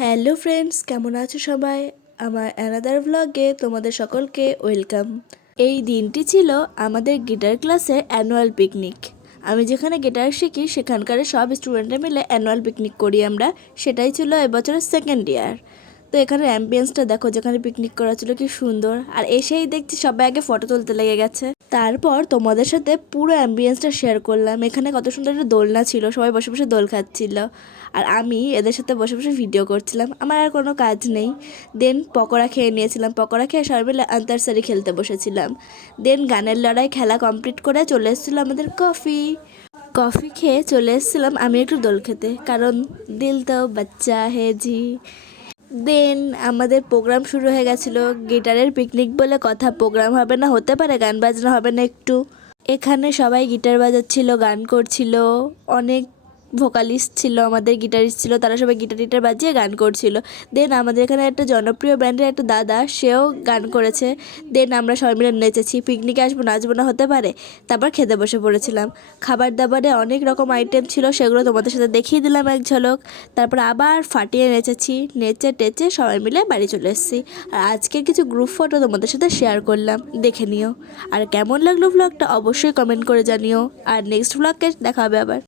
Hello friends, কেমন আছো সবাই? আমার অ্যানাদার ভ্লগে তোমাদের সকলকে ওয়েলকাম। এই দিনটি ছিল আমাদের গিটার ক্লাসের অ্যানুয়াল পিকনিক। আমি যেখানে গিটার শিখি সেখানকার সব স্টুডেন্টরা মিলে অ্যানুয়াল পিকনিক করি আমরা। সেটাই ছিল এবছরের সেকেন্ড ইয়ার। তো এখানে অ্যাম্বিয়েন্সটা দেখো, যেখানে পিকনিক করা ছিল কি সুন্দর। আর এসেই দেখছি সবাই আগে ফটো তুলতে লেগে গেছে। তারপর তোমাদের সাথে পুরো অ্যাম্বিয়েন্সটা শেয়ার করলাম। এখানে কত সুন্দর একটা দোলনা ছিল, সবাই বসে বসে দোল খাচ্ছিল আর আমি এদের সাথে বসে বসে ভিডিও করছিলাম। আমার আর কোনো কাজ নেই। দেন পকোড়া খেয়ে নিয়েছিলাম, পকোড়া খেয়ে সবাই মিলে আন্তারসারি খেলতে বসেছিলাম। দেন গানের লড়াই খেলা কমপ্লিট করে চলে এসেছিলো আমাদের কফি খেয়ে চলে এসেছিলাম আমি একটু দোল খেতে, কারণ দিল তো বাচ্চা হে জি। দেন আমাদের প্রোগ্রাম শুরু হয়ে গেছিলো। গিটারের পিকনিক বলে কথা, প্রোগ্রাম হবে না হতে পারে, গান বাজনা হবে না একটু? এখানে সবাই গিটার বাজাচ্ছিল, গান করছিল। অনেক ভোকালিস্ট ছিল, আমাদের গিটারিস্ট ছিল, তারা সবাই গিটার টিটার বাজিয়ে গান করছিল। দেন আমাদের এখানে একটা জনপ্রিয় ব্যান্ডের একটা দাদা, সেও গান করেছে। দেন আমরা সবাই মিলে নেচেছি। পিকনিকে আসবো, নাচবো না হতে পারে? তারপর খেতে বসে পড়েছিলাম। খাবার দাবারে অনেক রকম আইটেম ছিল, সেগুলো তোমাদের সাথে দেখিয়ে দিলাম এক ঝলক। তারপর আবার ফাটিয়ে নেচেছি, নেচে টেচে সবাই মিলে বাড়ি চলে এসেছি। আর আজকের কিছু গ্রুপ ফটো তোমাদের সাথে শেয়ার করলাম, দেখে নিও। আর কেমন লাগলো ভ্লগটা অবশ্যই কমেন্ট করে জানিও। আর নেক্সট ভ্লগকে দেখা হবে আবার।